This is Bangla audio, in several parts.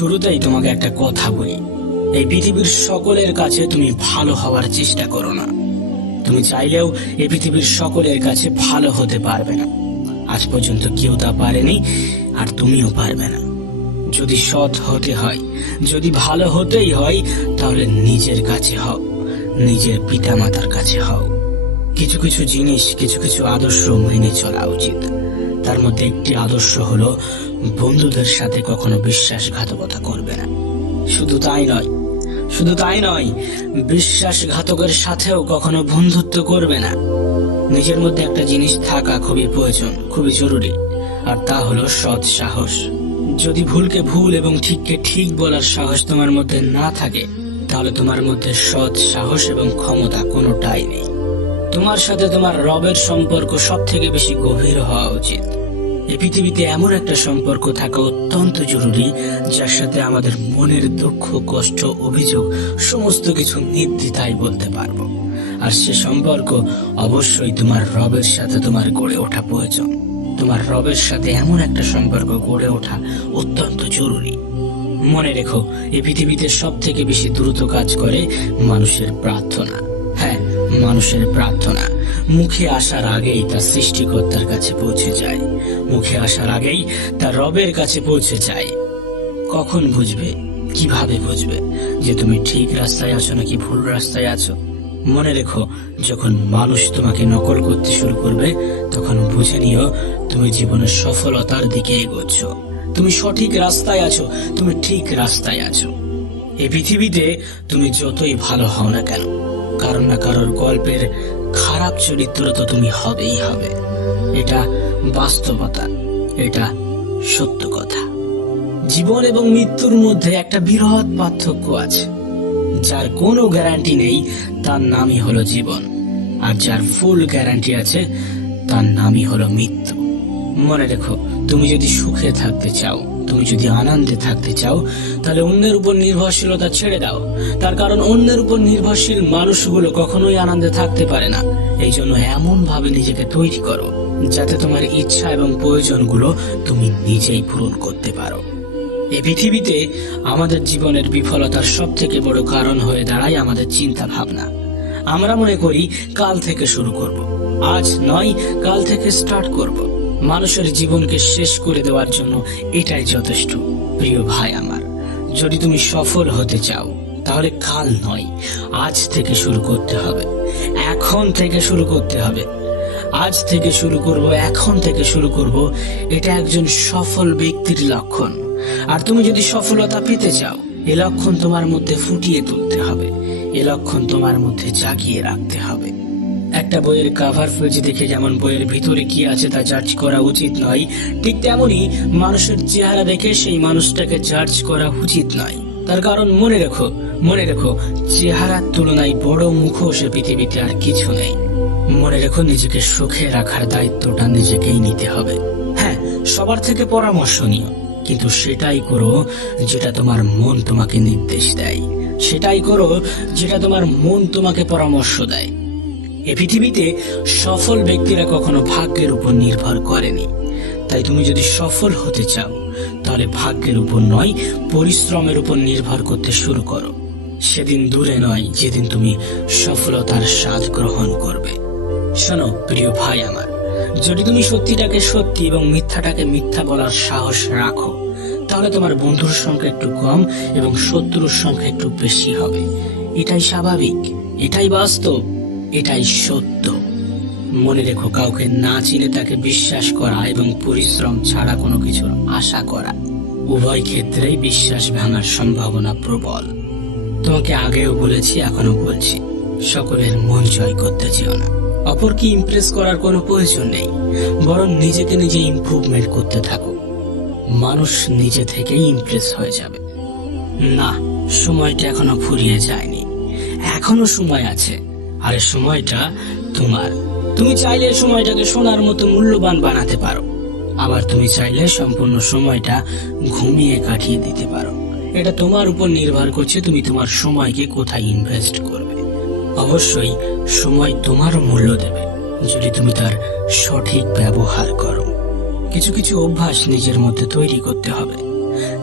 শুরুতেই তোমাকে একটা কথা বলি, এই পৃথিবীর সকলের কাছে তুমি ভালো হওয়ার চেষ্টা করো না। তুমি চাইলেও এই পৃথিবীর সকলের কাছে ভালো হতে পারবে না। আজ পর্যন্ত কেউ তা পারেনি, আর তুমিও পারবে না। যদি সৎ হতে হয়, যদি ভালো হতেই হয়, তাহলে নিজের কাছে হও, নিজের পিতামাতার কাছে হও। কিছু কিছু জিনিস, কিছু কিছু আদর্শ মেনে চলা উচিত। তার মধ্যে একটি আদর্শ হলো বন্ধুদের সাথে কখনো বিশ্বাসঘাতকতা করবে না। শুধু তাই নয়, বিশ্বাসঘাতকের সাথেও কখনো বন্ধুত্ব করবে না। নিজের মধ্যে একটা জিনিস থাকা খুবই প্রয়োজন, খুবই জরুরি, আর তা হলো সৎ সাহস। যদি ভুলকে ভুল এবং ঠিককে ঠিক বলার সাহস তোমার মধ্যে না থাকে, তাহলে তোমার মধ্যে সৎ সাহস এবং ক্ষমতা কোনোটাই নেই। তোমার সাথে তোমার রবের সম্পর্ক সব থেকে বেশি গভীর হওয়া উচিত। এই পৃথিবীতে এমন একটা সম্পর্ক থাকা অত্যন্ত জরুরি, যার সাথে আমাদের মনের দুঃখ, কষ্ট, অভিযোগ সমস্ত কিছু নির্দ্বিধায় বলতে পারবো। আর সে সম্পর্ক অবশ্যই তোমার রবের সাথে তোমার গড়ে ওঠা প্রয়োজন। তোমার রবের সাথে এমন একটা সম্পর্ক গড়ে ওঠা অত্যন্ত জরুরি। মনে রেখো, এই পৃথিবীতে সব থেকে বেশি দ্রুত কাজ করে মানুষের প্রার্থনা। হ্যাঁ, মানুষের প্রার্থনা মুখে আসার আগেই তা সৃষ্টিকর্তার কাছে পৌঁছে যায়, মুখে আসার আগেই তা রবের কাছে পৌঁছে যায়। কখন বুঝবে, কিভাবে বুঝবে যে তুমি ঠিক রাস্তায় আছো নাকি ভুল রাস্তায় আছো? মনে রেখো, যখন মানুষ তোমাকে নকল করতে শুরু করবে, তখন বুঝে নিও তুমি জীবনের সফলতার দিকে এগোচ্ছ। তুমি সঠিক রাস্তায় আছো, তুমি ঠিক রাস্তায় আছো। এই পৃথিবীতে তুমি যতই ভালো হও না কেন, কারণ না কারোর গল্পের খারাপ চরিত্র তো তুমি হবেই হবে। এটা বাস্তবতা, এটা সত্য কথা। জীবন এবং মৃত্যুর মধ্যে একটা বৃহৎ পার্থক্য আছে। যার কোনো গ্যারান্টি নেই, তার নামই হলো জীবন, আর যার ফুল গ্যারান্টি আছে, তার নামই হলো মৃত্যু। মনে রেখো, তুমি যদি সুখে থাকতে চাও, তুমি যদি আনন্দে থাকতে চাও, তাহলে অন্যের উপর নির্ভরশীলতা ছেড়ে দাও। তার কারণ অন্যের উপর নির্ভরশীল মানুষগুলো কখনোই আনন্দে থাকতে পারে না। এই জন্য এমন ভাবে নিজেকে তৈরি করো, যাতে তোমার ইচ্ছা এবং প্রয়োজনগুলো তুমি নিজেই পূরণ করতে পারো। এই পৃথিবীতে আমাদের জীবনের বিফলতার সব থেকে বড় কারণ হয়ে দাঁড়ায় আমাদের চিন্তা ভাবনা। আমরা মনে করি কাল থেকে শুরু করব, আজ নয় কাল থেকে স্টার্ট করব। মানুষের জীবনকে শেষ করে দেওয়ার জন্য এটাই যথেষ্ট। প্রিয় ভাই আমার, যদি তুমি সফল হতে চাও, তাহলে কাল নয়, আজ থেকে শুরু করতে হবে, এখন থেকে শুরু করতে হবে। আজ থেকে শুরু করব, এখন থেকে শুরু করব, এটা একজন সফল ব্যক্তির লক্ষণ। আর তুমি যদি সফলতা পেতে চাও, এ লক্ষণ তোমার মধ্যে ফুটিয়ে তুলতে হবে, এ লক্ষণ তোমার মধ্যে জাগিয়ে রাখতে হবে। একটা বইয়ের কভার পেজ দেখে যেমন বইয়ের ভিতরে কি আছে তা জাজ করা উচিত নয়, ঠিক তেমনি মানুষের চেহারা দেখে সেই মানুষটাকে জাজ করা উচিত নয়। তার কারণ মনে রেখো, চেহারার তুলনায় বড় মুখোশ পৃথিবীতে আর কিছু নেই। মনে রেখো, নিজেকে সুখে রাখার দায়িত্বটা নিজেকেই নিতে হবে। হ্যাঁ, সবার থেকে পরামর্শ নিও, কিন্তু সেটাই করো যেটা তোমার মন তোমাকে নির্দেশ দেয়, সেটাই করো যেটা তোমার মন তোমাকে পরামর্শ দেয়। এই পৃথিবীতে সফল ব্যক্তিরা কখনো ভাগ্যের উপর নির্ভর করেনি। তাই তুমি যদি সফল হতে চাও, তাহলে ভাগ্যের উপর নয়, পরিশ্রমের উপর নির্ভর করতে শুরু করো। সেদিন দূরে নয় যেদিন তুমি সফলতার স্বাদ গ্রহণ করবে। শোনো প্রিয় ভাই আমার, যদি তুমি সত্যিটাকে সত্যি এবং মিথ্যাটাকে মিথ্যা বলার সাহস রাখো, তাহলে তোমার বন্ধুর সংখ্যা একটু কম এবং শত্রুর সংখ্যা একটু বেশি হবে। এটাই স্বাভাবিক, এটাই বাস্তব, এটাই সত্য। মনে রেখো, কাউকে না চিনে তাকে বিশ্বাস করা এবং পরিশ্রম ছাড়া কোনো কিছুর আশা করা, উভয় ক্ষেত্রেই বিশ্বাস ভাঙার সম্ভাবনা প্রবল। তোমাকে আগেও বলেছি, এখনো বলছি, সকলের মন জয় করতে চেও না। অপরকে ইমপ্রেস করার কোনো প্রয়োজন নেই, বরং নিজেকে নিজে ইমপ্রুভমেন্ট করতে থাকো। মানুষ নিজে থেকেই ইমপ্রেস হয়ে যাবে। না, সময়টা এখনো ফুরিয়ে যায়নি, এখনো সময় আছে। আর এই সময়টা তোমার। তুমি চাইলে সময়টাকে সোনার মতো মূল্যবান বানাতে পারো, আবার তুমি চাইলে সম্পূর্ণ সময়টা ঘুমিয়ে কাটিয়ে দিতে পারো। এটা তোমার উপর নির্ভর করছে তুমি তোমার সময়কে কোথায় ইনভেস্ট করবে। অবশ্যই সময় তোমারও মূল্য দেবে, যদি তুমি তার সঠিক ব্যবহার করো। কিছু কিছু অভ্যাস নিজের মধ্যে তৈরি করতে হবে,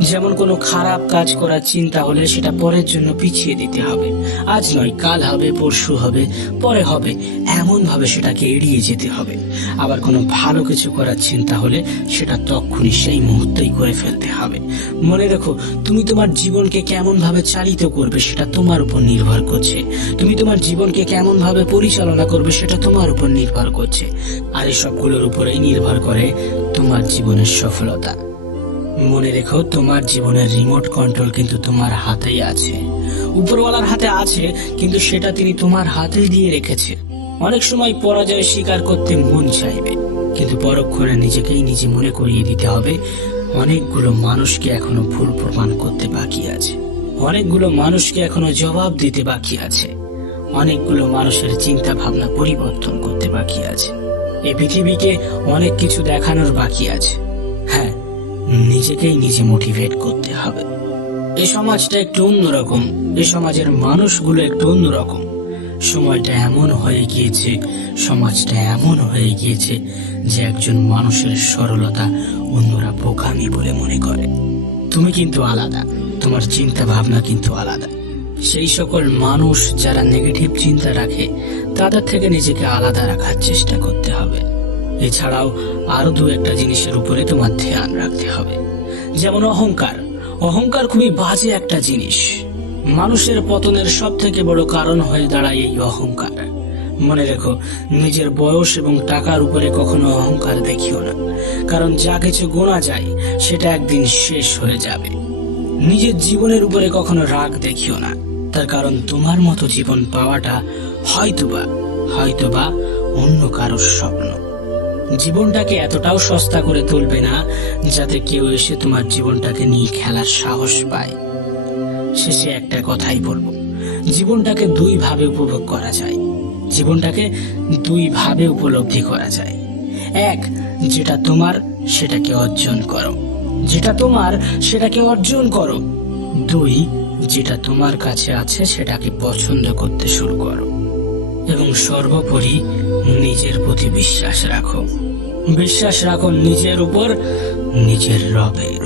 যেমন কোনো খারাপ কাজ করার চিন্তা হলে সেটা পরের জন্য পিছিয়ে দিতে হবে। আজ নয়, কাল হবে, পরশু হবে, পরে হবে, এমন ভাবে সেটাকে এড়িয়ে যেতে হবে। আবার কোনো ভালো কিছু করার চিন্তা হলে সেটা তখনই সেই মুহূর্তেই করে ফেলতে হবে। মনে রেখো, তুমি তোমার জীবনকে কেমন ভাবে চালিত করবে সেটা তোমার উপর নির্ভর করছে। তুমি তোমার জীবনকে কেমন ভাবে পরিচালনা করবে সেটা তোমার উপর নির্ভর করছে। আর এই সবগুলোর উপরেই নির্ভর করে তোমার জীবনের সফলতা। মনে রেখো, তোমার জীবনের রিমোট কন্ট্রোল কিন্তু তোমার হাতেই আছে। উপরওয়ালার হাতে আছে, কিন্তু সেটা তিনি তোমার হাতেই দিয়ে রেখেছে। অনেক সময় পরাজয় স্বীকার করতে মন চাইবে, কিন্তু পরক্ষণে নিজেকেই নিজে মনে করিয়ে দিতে হবে অনেকগুলো মানুষকে এখনো ভুল প্রমাণ করতে বাকি আছে, অনেকগুলো মানুষকে এখনো জবাব দিতে বাকি আছে, অনেকগুলো মানুষের চিন্তা ভাবনা পরিবর্তন করতে বাকি আছে। এই পৃথিবীকে অনেক কিছু দেখানোর বাকি আছে। হ্যাঁ, নিজেকেই নিজে মোটিভেট করতে হবে। এই সমাজটা একটু অন্যরকম, এই সমাজের মানুষগুলো একটু অন্যরকম। সময়টা এমন হয়ে গিয়েছে, সমাজটা এমন হয়ে গিয়েছে যে একজন মানুষের সরলতা অন্যরা বোকামি বলে মনে করে। তুমি কিন্তু আলাদা, তোমার চিন্তা ভাবনা কিন্তু আলাদা। সেই সকল মানুষ যারা নেগেটিভ চিন্তা রাখে তাদের থেকে নিজেকে আলাদা রাখার চেষ্টা করতে হবে। এছাড়াও আরো দু একটা জিনিসের উপরে তোমার ধ্যান রাখতে হবে, যেমন অহংকার। অহংকার খুবই বাজে একটা জিনিস। মানুষের পতনের সব থেকে বড় কারণ হয়ে দাঁড়ায় এই অহংকার। মনে রেখো, নিজের বয়স এবং টাকার উপরে কখনো অহংকার দেখিও না, কারণ যা কিছু গোনা যায় সেটা একদিন শেষ হয়ে যাবে। নিজের জীবনের উপরে কখনো রাগ দেখিও না, তার কারণ তোমার মতো জীবন পাওয়াটা হয়তোবা অন্য কারোর স্বপ্ন। জীবনটাকে এতটাও সস্তা করে তুলবে না যাতে কেউ এসে তোমার জীবনটাকে নিয়ে খেলার সাহস পায়। শেষে একটা কথাই বলবো, জীবনটাকে দুই ভাবে উপভোগ করা যায়, জীবনটাকে দুই ভাবে উপলব্ধি করা যায়। এক, যেটা তোমার সেটাকে অর্জন করো, যেটা তোমার সেটাকে অর্জন করো। দুই, যেটা তোমার কাছে আছে সেটাকে পছন্দ করতে শুরু করো। এবং সর্বোপরি নিজের প্রতি বিশ্বাস রাখো। বিশ্বাস রাখো নিজের উপর, নিজের রবের